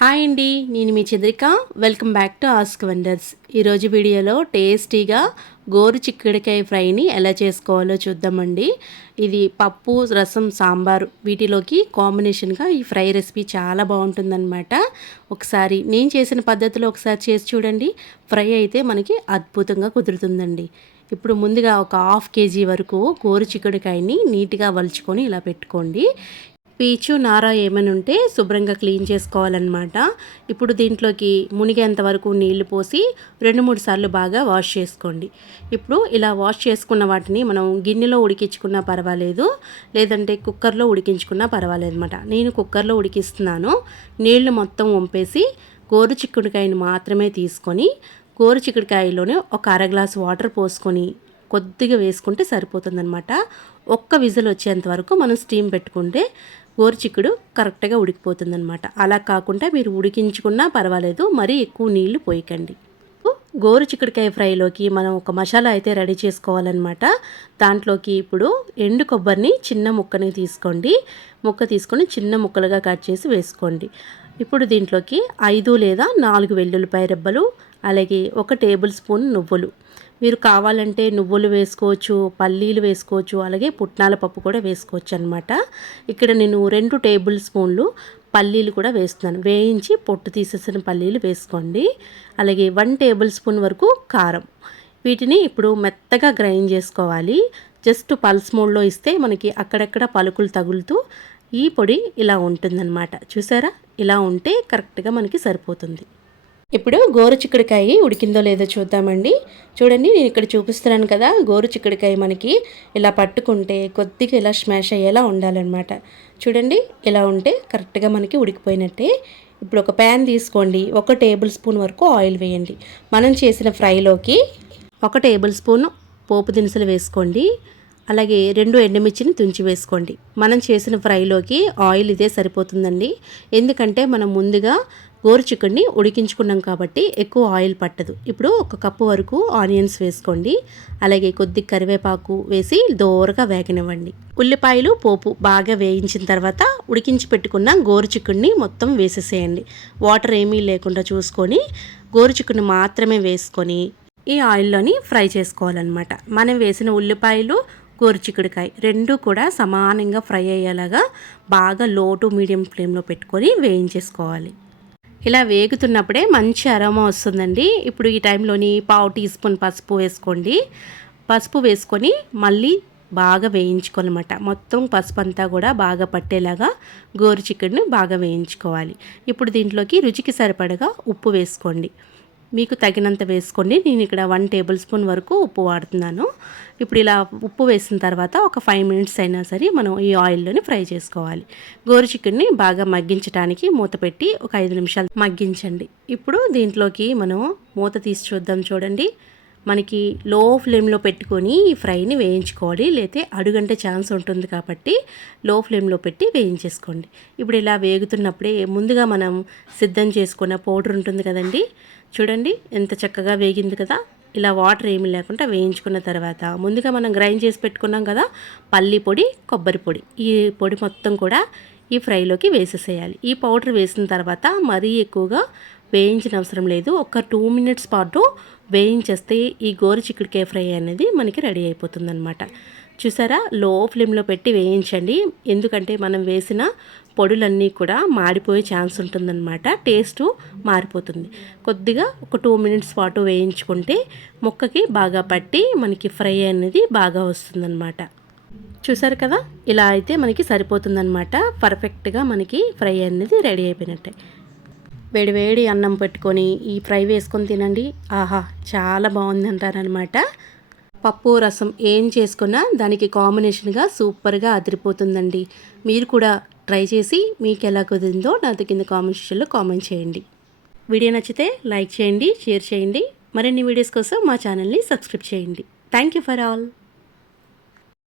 Hi అండి, నేను మీ Chandrika. Welcome back to Ask Wonders. ఈరోజు వీడియోలో టేస్టీగా గోరు చిక్కుడుకాయ ఫ్రైని ఎలా చేసుకోవాలో చూద్దామండి. ఇది పప్పు, రసం, సాంబారు వీటిలోకి కాంబినేషన్గా ఈ ఫ్రై రెసిపీ చాలా బాగుంటుందన్నమాట. ఒకసారి నేను చేసిన పద్ధతిలో ఒకసారి చేసి చూడండి. ఫ్రై అయితే మనకి అద్భుతంగా కుదురుతుందండి. ఇప్పుడు ముందుగా ఒక 1/2 kg వరకు గోరు చిక్కుడుకాయని నీట్గా వలుచుకొని ఇలా పెట్టుకోండి. పీచు నార ఏమైనా ఉంటే శుభ్రంగా క్లీన్ చేసుకోవాలన్నమాట. ఇప్పుడు దీంట్లోకి మునిగేంత వరకు నీళ్లు పోసి 2-3 సార్లు బాగా వాష్ చేసుకోండి. ఇప్పుడు ఇలా వాష్ చేసుకున్న వాటిని మనం గిన్నెలో ఉడికించుకున్నా పర్వాలేదు, లేదంటే కుక్కర్లో ఉడికించుకున్నా పర్వాలేదు అనమాట. నేను కుక్కర్లో ఉడికిస్తున్నాను. నీళ్లు మొత్తం వంపేసి గోరు చిక్కుడుకాయని మాత్రమే తీసుకొని గోరు చిక్కుడుకాయలోనే ఒక 1/2 గ్లాసు వాటర్ పోసుకొని కొద్దిగా వేసుకుంటే సరిపోతుందన్నమాట. ఒక్క విజిల్ వచ్చేంత వరకు మనం స్టీమ్ పెట్టుకుంటే గోరు చిక్కుడు కరెక్ట్గా ఉడికిపోతుందన్నమాట. అలా కాకుండా మీరు ఉడికించుకున్నా పర్వాలేదు, మరీ ఎక్కువ నీళ్లు పోయకండి. గోరు చిక్కుడుకాయ ఫ్రైలోకి మనం ఒక మసాలా అయితే రెడీ చేసుకోవాలన్నమాట. దాంట్లోకి ఇప్పుడు ఎండు కొబ్బరిని చిన్న ముక్కని తీసుకోండి. ముక్క తీసుకొని చిన్న ముక్కలుగా కట్ చేసి వేసుకోండి. ఇప్పుడు దీంట్లోకి 5 లేదా 4 వెల్లుల్లిపాయ రెబ్బలు, అలాగే 1 టేబుల్ స్పూన్ నువ్వులు. మీరు కావాలంటే నువ్వులు వేసుకోవచ్చు, పల్లీలు వేసుకోవచ్చు, అలాగే పుట్నాల పప్పు కూడా వేసుకోవచ్చు అనమాట. ఇక్కడ నేను 2 టేబుల్ స్పూన్లు పల్లీలు కూడా వేస్తున్నాను. వేయించి పొట్టు తీసేసిన పల్లీలు వేసుకోండి. అలాగే 1 టేబుల్ స్పూన్ వరకు కారం. వీటిని ఇప్పుడు మెత్తగా గ్రైండ్ చేసుకోవాలి. జస్ట్ పల్స్ మోడ్లో ఇస్తే మనకి అక్కడక్కడ పలుకులు తగులుతూ ఈ పొడి ఇలా ఉంటుందన్నమాట. చూసారా, ఇలా ఉంటే కరెక్ట్గా మనకి సరిపోతుంది. ఇప్పుడు గోరు చిక్కుడుకాయ ఉడికిందో లేదో చూద్దామండి. చూడండి, నేను ఇక్కడ చూపిస్తున్నాను కదా, గోరు చిక్కుడుకాయ మనకి ఇలా పట్టుకుంటే కొద్దిగా ఇలా స్మాష్ అయ్యేలా ఉండాలన్నమాట. చూడండి, ఇలా ఉంటే కరెక్ట్గా మనకి ఉడికిపోయినట్టే. ఇప్పుడు ఒక ప్యాన్ తీసుకోండి. 1 టేబుల్ స్పూన్ వరకు ఆయిల్ వేయండి. మనం చేసిన ఫ్రైలోకి 1 టేబుల్ స్పూన్ పోపు దినుసులు వేసుకోండి. అలాగే 2 ఎండుమిర్చిని తుంచి వేసుకోండి. మనం చేసిన ఫ్రైలోకి ఆయిల్ ఇదే సరిపోతుందండి. ఎందుకంటే మనం ముందుగా గోరు చిక్కుడిని ఉడికించుకున్నాం కాబట్టి ఎక్కువ ఆయిల్ పట్టదు. ఇప్పుడు 1 కప్పు వరకు ఆనియన్స్ వేసుకోండి. అలాగే కొద్ది కరివేపాకు వేసి దోరగా వేగనివ్వండి. ఉల్లిపాయలు, పోపు బాగా వేయించిన తర్వాత ఉడికించి పెట్టుకున్న గోరు చిక్కుడిని మొత్తం వేసేసేయండి. వాటర్ ఏమీ లేకుండా చూసుకొని గోరు చిక్కుడిని మాత్రమే వేసుకొని ఈ ఆయిల్లోని ఫ్రై చేసుకోవాలన్నమాట. మనం వేసిన ఉల్లిపాయలు, గోరు చిక్కుడుకాయ 2 కూడా సమానంగా ఫ్రై అయ్యేలాగా బాగా లో టు మీడియం ఫ్లేమ్లో పెట్టుకొని వేయించేసుకోవాలి. ఇలా వేగుతున్నప్పుడే మంచి అరోమా వస్తుందండి. ఇప్పుడు ఈ టైంలోని 1/2 టీ స్పూన్ పసుపు వేసుకోండి. పసుపు వేసుకొని మళ్ళీ బాగా వేయించుకోవాలన్నమాట. మొత్తం పసుపు అంతా కూడా బాగా పట్టేలాగా గోరు చిక్కుడుని బాగా వేయించుకోవాలి. ఇప్పుడు దీంట్లోకి రుచికి సరిపడగా ఉప్పు వేసుకోండి. మీకు తగినంత వేసుకోండి. నేను ఇక్కడ 1 టేబుల్ స్పూన్ వరకు ఉప్పు వాడుతున్నాను. ఇప్పుడు ఇలా ఉప్పు వేసిన తర్వాత ఒక 5 మినిట్స్ అయినా సరే మనం ఈ ఆయిల్లోని ఫ్రై చేసుకోవాలి. గోరు చిక్కుడుని బాగా మగ్గించడానికి మూత పెట్టి ఒక 5 నిమిషాలు మగ్గించండి. ఇప్పుడు దీంట్లోకి మనం మూత తీసి చూద్దాం. చూడండి, మనకి లో ఫ్లేమ్లో పెట్టుకొని ఈ ఫ్రైని వేయించుకోవాలి, లేతే అడుగంటే ఛాన్స్ ఉంటుంది కాబట్టి లో ఫ్లేమ్లో పెట్టి వేయించేసుకోండి. ఇప్పుడు ఇలా వేగుతున్నప్పుడే ముందుగా మనం సిద్ధం చేసుకున్న పౌడర్ ఉంటుంది కదండి, చూడండి ఎంత చక్కగా వేగింది కదా. ఇలా వాటర్ ఏమీ లేకుండా వేయించుకున్న తర్వాత ముందుగా మనం గ్రైండ్ చేసి పెట్టుకున్నాం కదా పల్లి పొడి, కొబ్బరి పొడి, ఈ పొడి మొత్తం కూడా ఈ ఫ్రైలోకి వేసేసేయాలి. ఈ పౌడర్ వేసిన తర్వాత మరీ ఎక్కువగా వేయించిన అవసరం లేదు. ఒక 2 మినిట్స్ పాటు వేయించేస్తే ఈ గోరు చిక్కుడుకాయ ఫ్రై అనేది మనకి రెడీ అయిపోతుందన్నమాట. చూసారా, లో ఫ్లేమ్లో పెట్టి వేయించండి. ఎందుకంటే మనం వేసిన పొడులన్నీ కూడా మాడిపోయే ఛాన్స్ ఉంటుందన్నమాట. టేస్టు మారిపోతుంది. కొద్దిగా ఒక 2 మినిట్స్ పాటు వేయించుకుంటే ముక్కకి బాగా పట్టి మనకి ఫ్రై అనేది బాగా వస్తుందన్నమాట. చూసారు కదా, ఇలా అయితే మనకి సరిపోతుందన్నమాట. పర్ఫెక్ట్గా మనకి ఫ్రై అనేది రెడీ అయిపోయినట్టే. వేడివేడి అన్నం పెట్టుకొని ఈ ఫ్రై వేసుకొని తినండి. ఆహా, చాలా బాగుంది అంటారనమాట. పప్పు, రసం ఏం చేసుకున్నా దానికి కాంబినేషన్గా సూపర్గా అదిరిపోతుందండి. మీరు కూడా ట్రై చేసి మీకు ఎలా కుదిరిందో నాతో కింద కామెంట్ సెక్షన్లో కామెంట్ చేయండి. వీడియో నచ్చితే లైక్ చేయండి, షేర్ చేయండి. మరిన్ని వీడియోస్ కోసం మా ఛానల్ని సబ్స్క్రైబ్ చేయండి. Thank you for all.